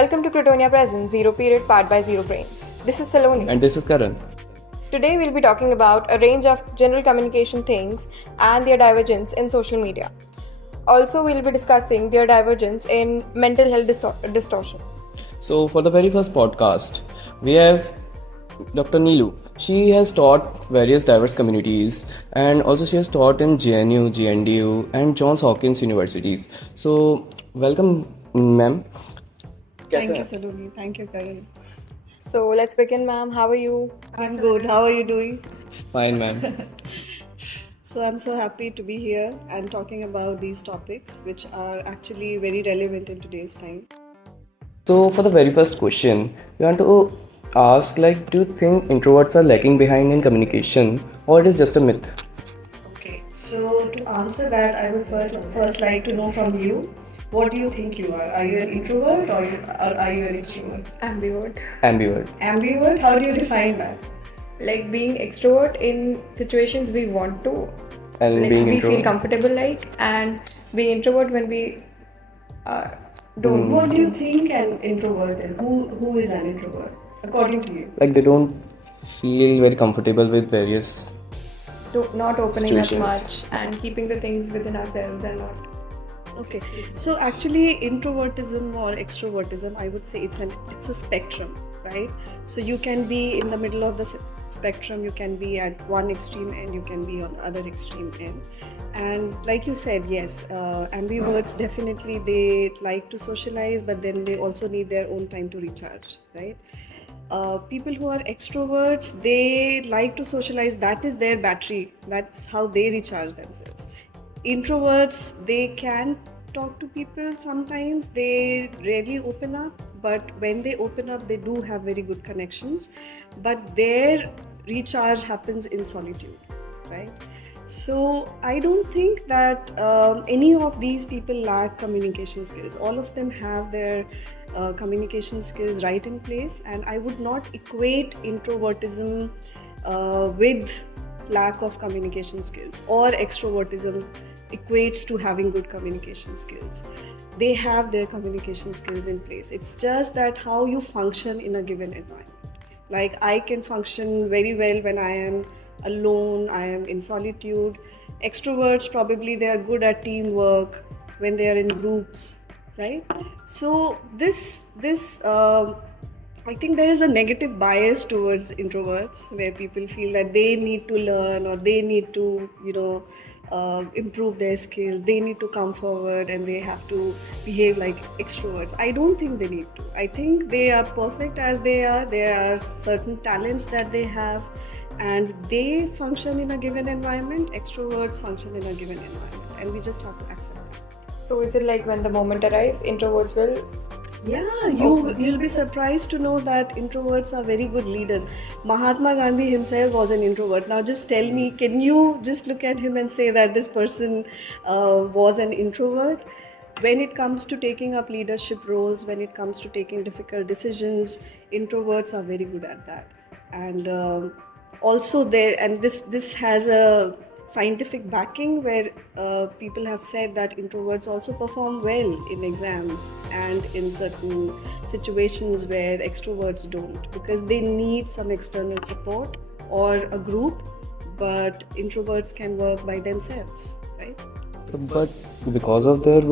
Welcome to Cretonia Presents Zero Period Powered by Zero Brains. This is Saloni. And this is Karan. Today we'll be talking about a range of general communication things and their divergence in social media. Also, we'll be discussing their divergence in mental health distortion. So, for the very first podcast, we have Dr. Neelu. She has taught various diverse communities and also she has taught in JNU, GNDU, and Johns Hopkins universities. So, welcome, ma'am. Thank you, Saloni. Thank you, Karan. So, let's begin, ma'am. How are you? I'm good. How are you doing? Fine, ma'am. So, I'm so happy to be here and talking about these topics, which are actually very relevant in today's time. So, for the very first question, we want to ask do you think introverts are lagging behind in communication or it is just a myth? Okay, so to answer that, I would first like to know from you, what do you think you are? Are you an introvert or are you an extrovert? Ambivert. Ambivert. Ambivert, how do you define that? Like being extrovert in situations we want to, And being we introvert. feel comfortable and being introvert when we don't. What do you think an introvert is? Who is an introvert, according to you? They don't feel very comfortable with various. Not opening up Situations. much and keeping the things within ourselves and not. Okay, so actually introvertism or extrovertism, I would say it's a spectrum, right? So you can be in the middle of the spectrum, you can be at one extreme end, you can be on the other extreme end. And like you said, yes, ambiverts definitely, they like to socialize, but then they also need their own time to recharge, right? People who are extroverts, they like to socialize, that is their battery, that's how they recharge themselves. Introverts, they can talk to people sometimes, they rarely open up, but when they open up, they do have very good connections, but their recharge happens in solitude, right? So I don't think that any of these people lack communication skills. All of them have their communication skills right in place, and I would not equate introvertism with lack of communication skills, or extrovertism equates to having good communication skills. They have their communication skills in place. It's just that how you function in a given environment. Like I can function very well when I am alone, I am in solitude. Extroverts, probably they are good at teamwork when they are in groups, right? So this I think there is a negative bias towards introverts where people feel that they need to learn or they need to, improve their skills, they need to come forward and they have to behave like extroverts. I don't think they need to. I think they are perfect as they are. There are certain talents that they have and they function in a given environment. Extroverts function in a given environment and we just have to accept that. So is it like when the moment arrives, introverts will? Yeah, you'll be surprised to know that introverts are very good leaders. Mahatma Gandhi himself was an introvert. Now just tell me, can you just look at him and say that this person was an introvert? When it comes to taking up leadership roles, when it comes to taking difficult decisions, introverts are very good at that. And also this has a scientific backing where people have said that introverts also perform well in exams and in certain situations where extroverts don't, because they need some external support or a group, but introverts can work by themselves, right? But because of their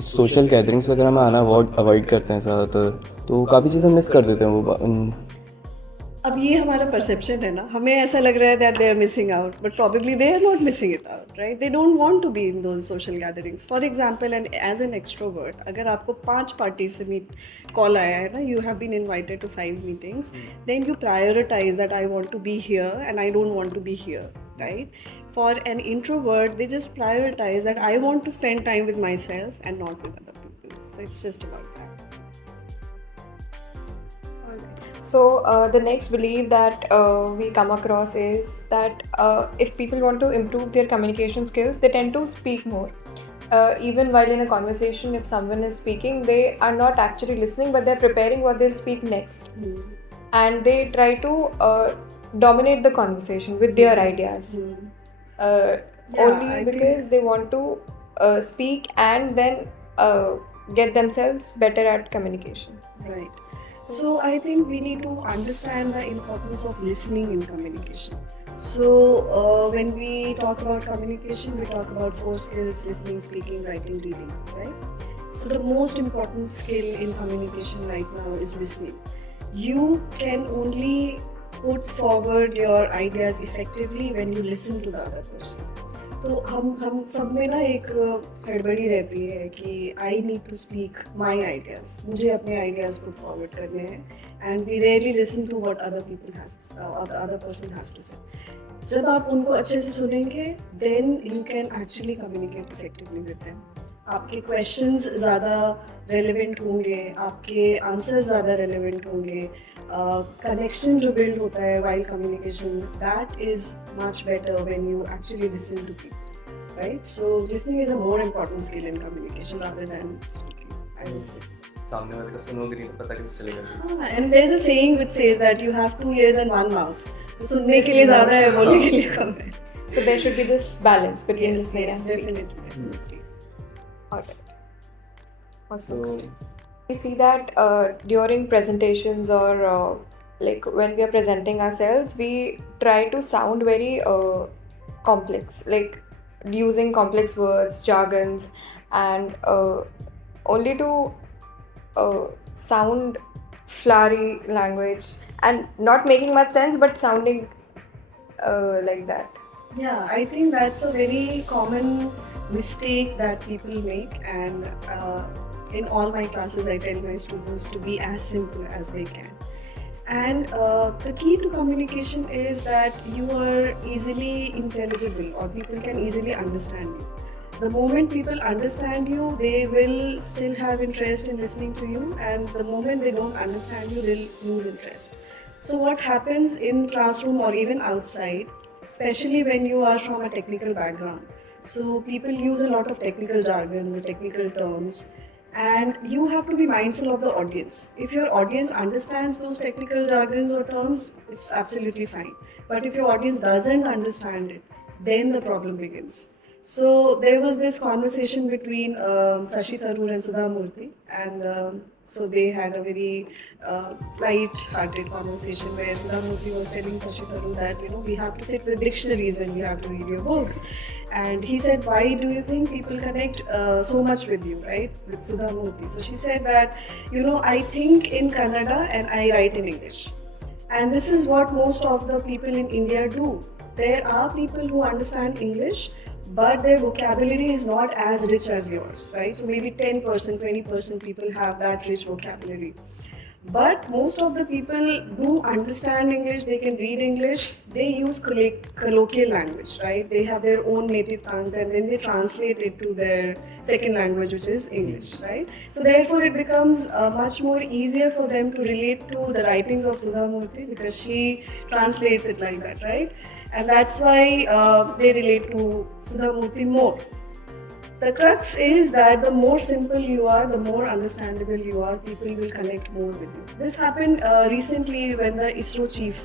social gatherings वगैरह में आना avoid करते हैं ज़्यादातर, तो काफ़ी चीज़ें miss कर देते हैं वो. अब ये हमारा परसेप्शन है ना, हमें ऐसा लग रहा है that they are missing out, but probably they are not missing it out, right? They don't want to be in those social gatherings. For example, and as an extrovert, अगर आपको 5 पार्टी से मीट कॉल आया है ना, you have been invited to 5 meetings, then you prioritize that I want to be here and I don't want to be here, right? For an introvert, they just prioritize that I want to spend time with myself and not with other people. So it's just about that. So the next belief that we come across is that if people want to improve their communication skills, they tend to speak more. Even while in a conversation, if someone is speaking, they are not actually listening, but they're preparing what they'll speak next. And they try to dominate the conversation with their ideas. Only I because they want to speak and then get themselves better at communication. Right. So I think we need to understand the importance of listening in communication. So when we talk about communication, we talk about four skills: listening, speaking, writing, reading, right? So the most important skill in communication right now is listening. You can only put forward your ideas effectively when you listen to the other person. तो हम सब में ना एक हड़बड़ी रहती है कि I need to speak my ideas, मुझे अपने आइडियाज पुट फॉरवर्ड करने हैं, and we rarely listen to what other person has to say. जब आप उनको अच्छे से सुनेंगे then you can actually communicate effectively with them. आपके क्वेश्चंस ज़्यादा रेलेवेंट होंगे, आपके आंसर्स ज़्यादा रेलेवेंट होंगे, कनेक्शन जो बिल्ड होता है while communication, that is much better when you actually listen to people, right? So listening is a more important skill in communication rather than speaking, I will say. सामने वाले को सुनोगे नहीं तो पता कैसे चलेगा. And there is a saying which says that you have 2 ears and 1 mouth. तो सुनने के लिए ज़्यादा है, बोलने के लिए कम है. So there should be this balance between listening and speaking. Definitely. Alright. What's So- next? We see that during presentations or like when we are presenting ourselves, we try to sound very complex, like using complex words, jargons, and only to sound flowery language and not making much sense, but sounding like that. Yeah, I think that's a very common mistake that people make, and in all my classes I tell my students to be as simple as they can. And the key to communication is that you are easily intelligible, or people can easily understand you. The moment people understand you, they will still have interest in listening to you, and the moment they don't understand you, they'll lose interest. So what happens in classroom or even outside, especially when you are from a technical background, so people use a lot of technical jargons, technical terms, and you have to be mindful of the audience. If your audience understands those technical jargons or terms, it's absolutely fine. But if your audience doesn't understand it, then the problem begins. So there was this conversation between Sashi Tharoor and Sudha Murthy, and so they had a very light-hearted conversation where Sudha Murthy was telling Sashi Tharoor that, you know, we have to sit with dictionaries when we have to read your books. And he said, why do you think people connect so much with you, right, with Sudha Murthy? So she said that, you know, I think in Kannada and I write in English. And this is what most of the people in India do. There are people who understand English, but their vocabulary is not as rich as yours, right? So maybe 10%, 20% people have that rich vocabulary. But most of the people do understand English, they can read English, they use colloquial language, right? They have their own native tongues and then they translate it to their second language, which is English, right? So therefore it becomes much more easier for them to relate to the writings of Sudha Murthy, because she translates it like that, right? And that's why they relate to Sudha Murthy more. The crux is that the more simple you are, the more understandable you are, people will connect more with you. This happened recently when the ISRO chief,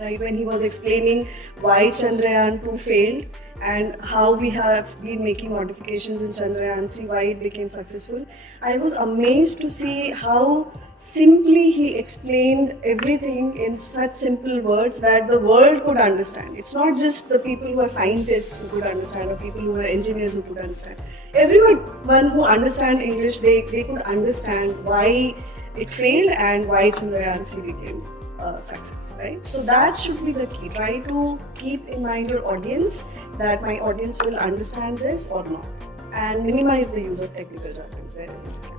right, when he was explaining why Chandrayaan 2 failed and how we have been making modifications in Chandrayaan 3, why it became successful. I was amazed to see how simply he explained everything in such simple words that the world could understand. It's not just the people who are scientists who could understand, or people who are engineers who could understand. Everyone who understands English, they could understand why it failed and why Chandrayaan 3 became a success, right? So that should be the key. Try to keep in mind your audience, that my audience will understand this or not, and minimize the use of technical jargons wherever you can.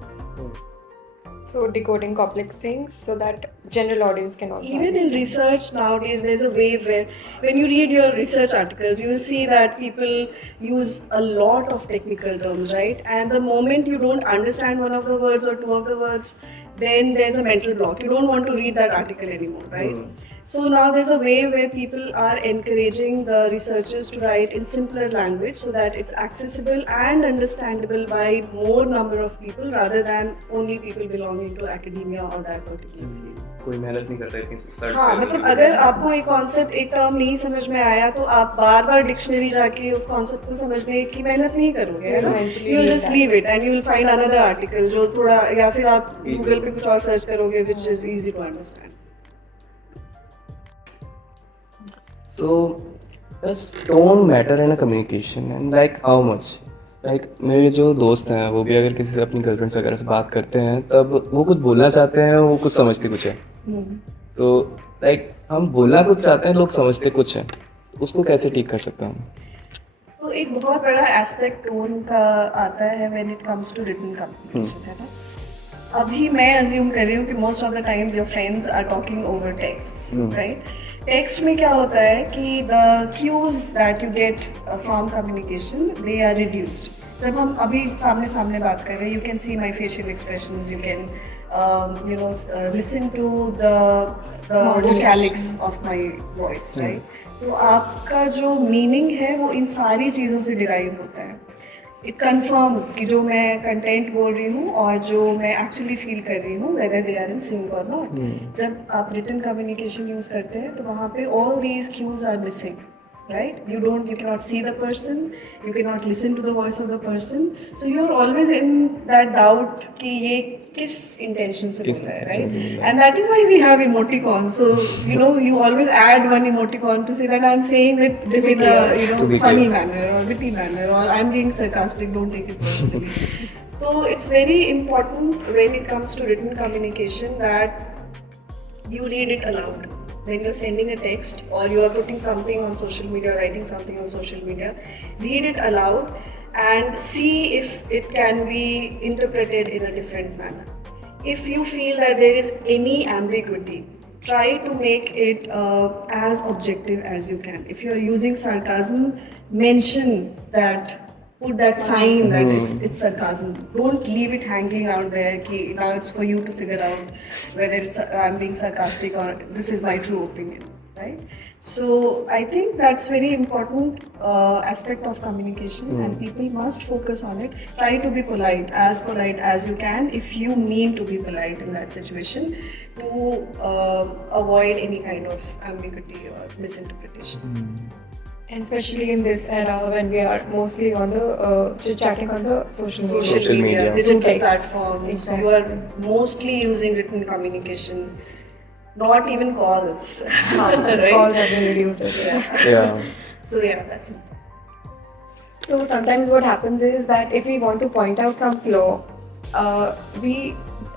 So decoding complex things so that general audience can also Even in understand. research nowadays, there's a wave where when you read your research articles, you will see that people use a lot of technical terms, right? And the moment you don't understand one of the words or two of the words, then there's a mental block. You don't want to read that article anymore, right? So now there's a way where people are encouraging the researchers to write in simpler language so that it's accessible and understandable by more number of people rather than only people belonging to academia or that particular field. कोई मेहनत नहीं करता इतनी search हाँ, करने मतलब की। अगर आपको एक कॉन्सेप्ट एक टर्म नहीं समझ में आया तो आप बार बार डिक्शनरी जाके उस कॉन्सेप्ट को समझने की मेहनत नहीं करोगे, है ना? Eventually you will you'll just learn. Leave it and you will find another article जो थोड़ा, या फिर आप Easy. गूगल पे कुछ और सर्च करोगे which is easy to understand. So, does tone matter in a communication and like how much? Like मेरे जो दोस्त हैं वो भी अगर किसी से अपनी गर्लफ्रेंड से वगैरह से बात करते हैं तब वो कुछ बोलना चाहते हैं, वो कुछ समझते कुछ है. तो लाइक हम बोलना कुछ चाहते हैं, लोग समझते कुछ है. उसको कैसे ठीक कर सकते हैं? तो एक बहुत बड़ा एस्पेक्ट टोन का आता है when it comes to written communication, है ना? अभी मैं अज्यूम कर रही हूँ कि most of the times your friends are talking over text, right? Text में क्या होता है कि the cues that you get from communication they are reduced. जब हम अभी सामने सामने बात कर रहे हैं, you can see my facial expressions, you can listen to the vocalics of my voice, right? तो आपका जो मीनिंग है वो इन सारी चीज़ों से डिराइव होता है. इट कन्फर्म्स कि जो मैं कंटेंट बोल रही हूँ और जो मैं एक्चुअली फील कर रही हूँ whether they are in sync और नॉट. जब आप रिटन कम्युनिकेशन यूज़ करते हैं तो वहाँ पे all these cues are missing, right? You cannot see the person, you cannot listen to the voice of the person, so you are always in that doubt कि ये किस intention से बोल रहा है, right? And that is why we have emoticons. So you know, you always add one emoticon to say that I'm saying that this in a To be funny clear. manner or witty manner, or I'm being sarcastic, don't take it personally. So it's very important when it comes to written communication that you read it aloud. When you're sending a text or you are putting something on social media, writing something on social media, read it aloud and see if it can be interpreted in a different manner. If you feel that there is any ambiguity, try to make it as objective as you can. If you are using sarcasm, mention that. Put that sign that it's sarcasm. Don't leave it hanging out there. Ki now it's for you to figure out whether I'm being sarcastic or this is my true opinion, right? So I think that's very important aspect of communication, and people must focus on it. Try to be polite as you can if you mean to be polite in that situation, to avoid any kind of ambiguity or misinterpretation. And especially in this era when we are mostly on the chit-chatting on the social media. Social media. Digital Text. platforms. Exactly. You are mostly using written communication, not even calls. Right? Calls have been reduced as well. Yeah. So yeah, that's it. So sometimes what happens is that if we want to point out some flaw, we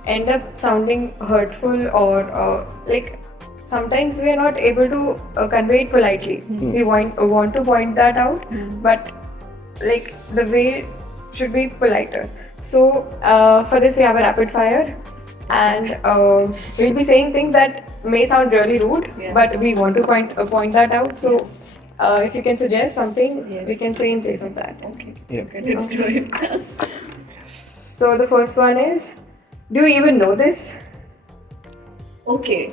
end up sounding hurtful or like sometimes we are not able to convey it politely. We want to point that out, but like the way should be politer. So for this we have a rapid fire, and we'll be saying things that may sound really rude, Yeah. but we want to point that out. So if you can suggest something, we Yes. can say in place of that. Okay. Yeah. Okay, let's do it. So the first one is, do you even know this? Okay.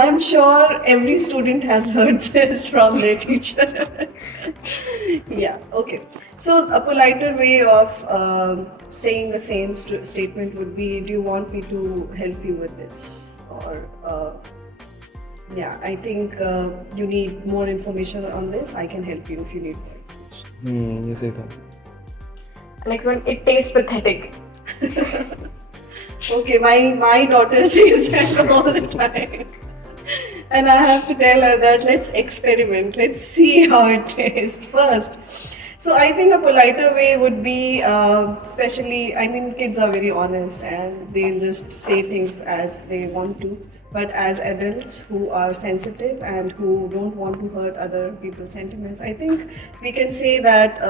I'm sure every student has heard this from their teacher. Yeah, okay. So, a politer way of saying the same statement would be, do you want me to help you with this? Or, yeah, I think you need more information on this. I can help you if you need more information. ये सही था. Next one, it tastes pathetic. Okay, my daughter says that all the time. And I have to tell her that let's experiment, let's see how it tastes first. So I think a politer way would be, especially, I mean, kids are very honest and they'll just say things as they want to. But as adults who are sensitive and who don't want to hurt other people's sentiments, I think we can say that,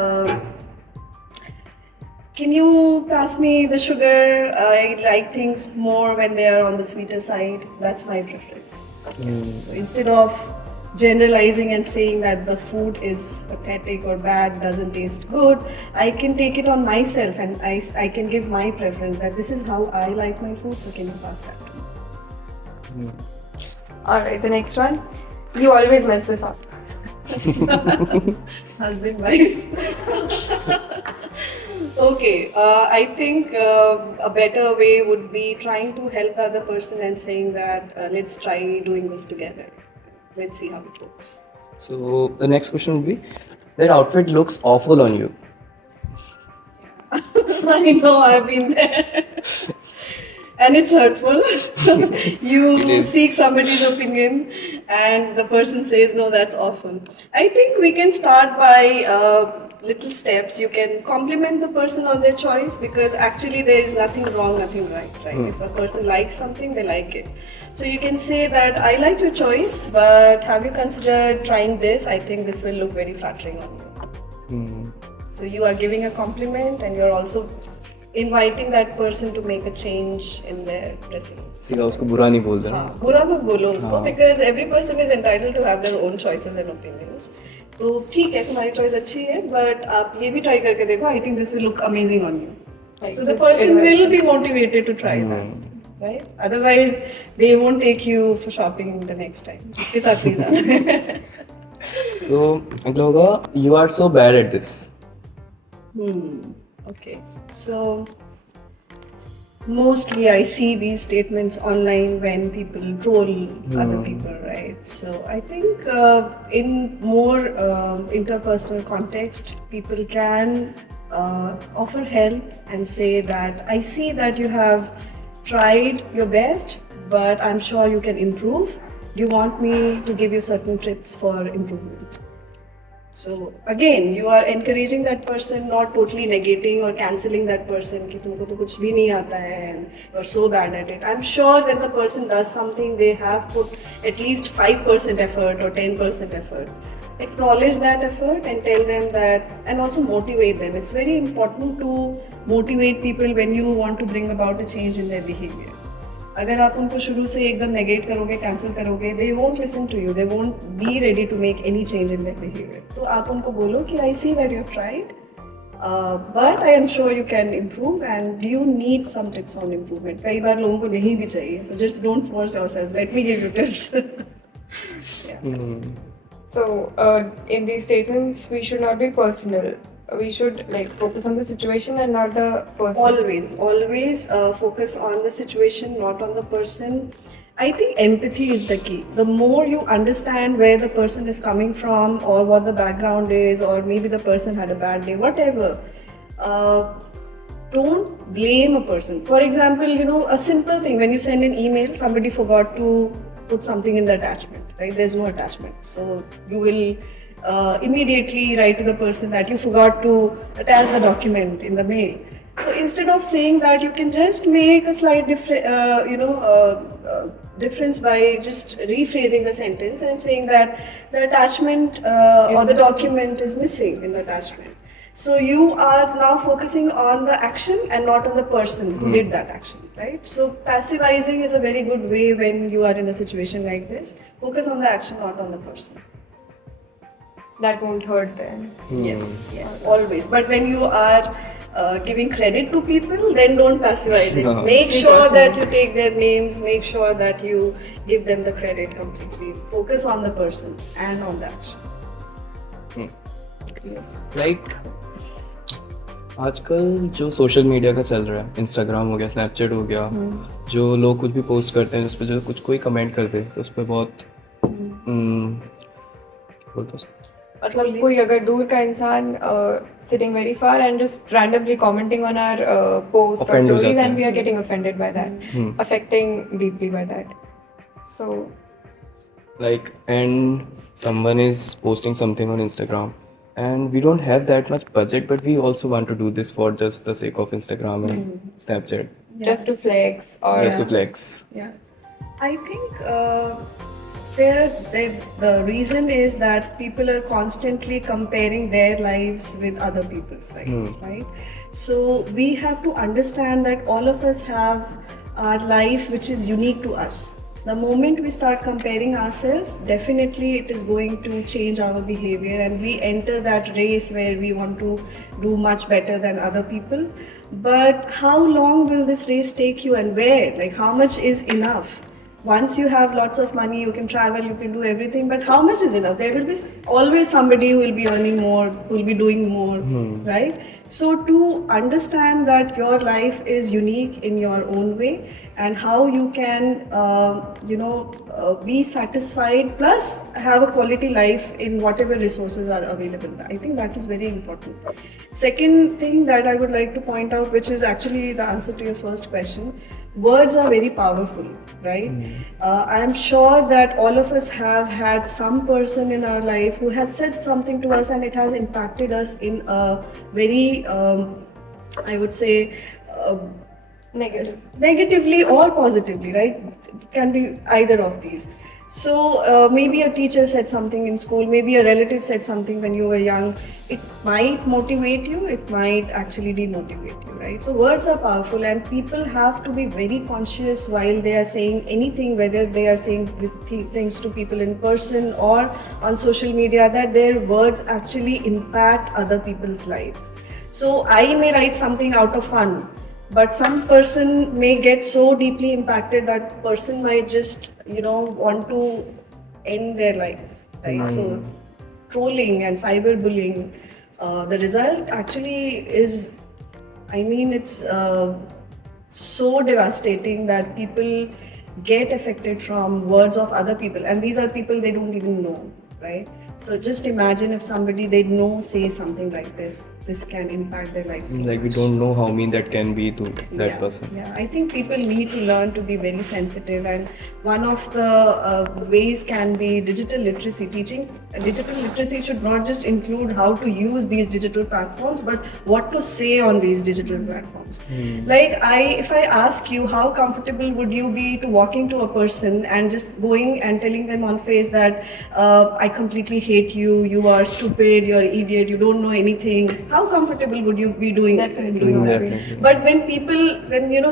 can you pass me the sugar? I like things more when they are on the sweeter side. That's my preference. So instead of generalizing and saying that the food is pathetic or bad, doesn't taste good, I can take it on myself and I can give my preference that this is how I like my food, so can you pass that to me? Alright, the next one. You always mess this up. Husband, wife. Okay, I think a better way would be trying to help the other person and saying that let's try doing this together. Let's see how it looks. So the next question would be, that outfit looks awful on you. I know, I've been there. And it's hurtful. You It is. seek somebody's opinion and the person says, no, that's awful. I think we can start by little steps. You can compliment the person on their choice because actually there is nothing wrong, nothing right, right? If a person likes something, they like it. So you can say that, I like your choice, but have you considered trying this? I think this will look very flattering on you. So you are giving a compliment and you're also inviting that person to make a change in their dressing. सीधा उसको बुरा नहीं बोल देना. हाँ, बुरा मत बोलो उसको because every person is entitled to have their own choices and opinions. तो ठीक है तुम्हारी choice अच्छी है but आप ये भी try करके देखो. I think this will look amazing on you. Like So the just person advice. will be motivated to try that, right? Otherwise they won't take you for shopping the next time. इसके साथ नहीं जाना. So अगला होगा, you are so bad at this. Okay, so mostly I see these statements online when people troll other people, right? So I think in more interpersonal context, people can offer help and say that I see that you have tried your best, but I'm sure you can improve. Do you want me to give you certain tips for improvement? So again, you are encouraging that person, not totally negating or cancelling that person कि तुमको तो कुछ भी नहीं आता है and you're so bad at it. I'm sure when the person does something, they have put at least 5% effort or 10% effort. Acknowledge that effort and tell them that, and also motivate them. It's very important to motivate people when you want to bring about a change in their behavior. अगर आप उनको शुरू से एकदम negate करोगे, cancel करोगे, they won't listen to you. They won't be ready to make any change in their behavior. तो आप उनको बोलो कि I see that you have tried, but I am sure you can improve and you need some tips on improvement. कई बार लोगों को नहीं भी चाहिए, so just don't force yourself. Let me give you tips. So in these statements, we should not be personal. We should like focus on the situation and not the person. Always focus on the situation, not on the person. I think empathy is the key. The more you understand where the person is coming from or what the background is, or maybe the person had a bad day, whatever, don't blame a person. For example, a simple thing, when you send an email, somebody forgot to put something in the attachment, right? There's no attachment. So you will immediately write to the person that you forgot to attach the document in the mail. So instead of saying that, you can just make a slight difference by just rephrasing the sentence and saying that the attachment or the document is missing in the attachment. So you are now focusing on the action and not on the person who did that action, right? So passivizing is a very good way when you are in a situation like this. Focus on the action, not on the person. That won't hurt them. Yes, always. But when you are giving credit to people, then don't passivize it. No. Make sure that you take their names, make sure that you give them the credit completely. Focus on the person and on the action. Like आजकल जो social media का चल रहा है, Instagram हो गया, Snapchat हो गया, जो लोग कुछ भी पोस्ट करते हैं उस पर जो कुछ कोई कमेंट कर दे तो उस पर बहुत मतलब कोई अगर दूर का इंसान sitting very far and just randomly commenting on our post or Offend हो stories, जाते and हैं. we are getting offended by that, affecting deeply by that. So like, and someone is posting something on Instagram and we don't have that much budget, but we also want to do this for just the sake of Instagram and Snapchat, just to flex or just to flex. Yeah, I think the reason is that people are constantly comparing their lives with other people's, right? So we have to understand that all of us have our life which is unique to us. The moment we start comparing ourselves, definitely it is going to change our behavior and we enter that race where we want to do much better than other people. But how long will this race take you and where? Like, how much is enough? once you have lots of money, you can travel, you can do everything, but how much is enough? There will be always somebody who will be earning more, who will be doing more, right? So to understand that your life is unique in your own way, and how you can, be satisfied plus have a quality life in whatever resources are available. I think that is very important. Second thing that I would like to point out, which is actually the answer to your first question, words are very powerful, right? I am sure that all of us have had some person in our life who has said something to us and it has impacted us in a very, I would say, negatively or positively, right? It can be either of these. So maybe a teacher said something in school, maybe a relative said something when you were young. It might motivate you, it might actually demotivate you, right? So words are powerful, and people have to be very conscious while they are saying anything, whether they are saying these things to people in person or on social media, that their words actually impact other people's lives. So I may write something out of fun, but some person may get so deeply impacted that person might just want to end their life, right? So trolling and cyberbullying, the result actually is, it's so devastating that people get affected from words of other people, and these are people they don't even know, right? So just imagine if somebody they know says something like this can impact their life so Like we much. don't know how mean that can be to that Yeah, person. Yeah, I think people need to learn to be very sensitive, and one of the ways can be digital literacy teaching. Digital literacy should not just include how to use these digital platforms, but what to say on these digital platforms. Like if I ask you, how comfortable would you be to walking to a person and just going and telling them on face that I completely hate you, you are stupid, you are idiot, you don't know anything. How comfortable would you be doing that? Definitely. But when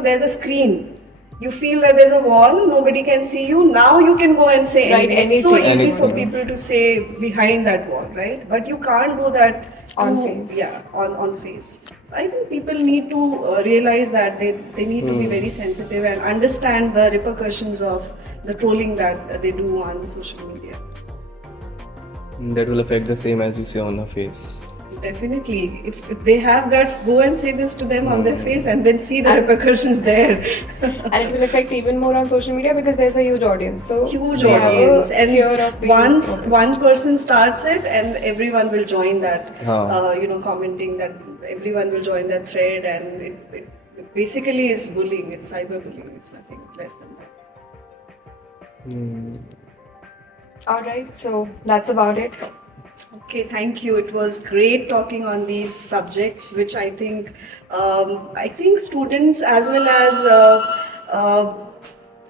there's a screen, you feel that there's a wall, nobody can see you. Now you can go and say Write anything. It's so anything. easy for Anything. people to say behind that wall, right? But you can't do that On to- face. Yeah, on face. So I think people need to realize that they need to be very sensitive and understand the repercussions of the trolling that they do on social media. That will affect the same as you say on her face. Definitely. If they have guts, go and say this to them on their face and then see the repercussions there. And it will affect even more on social media because there's a huge audience. So Huge they have a audience. And fear of being once noticed. one person starts it, and everyone will join that, Huh. commenting that, everyone will join that thread, and it basically is bullying. It's cyberbullying. It's nothing less than that. Alright, so that's about it. Okay, thank you. It was great talking on these subjects, which I think students as well as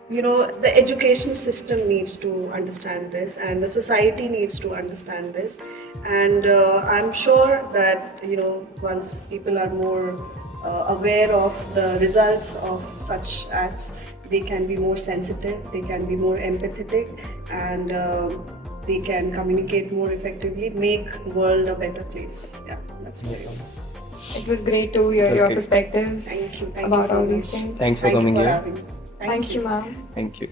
the education system needs to understand this, and the society needs to understand this. And I'm sure that once people are more aware of the results of such acts, they can be more sensitive, they can be more empathetic, and they can communicate more effectively, make world a better place. Yeah, that's very all. It was great to hear That's your great. perspectives Thank you about so all much. these things. Thanks for Thank you coming for here. having me. Thank you, ma'am. Thank you.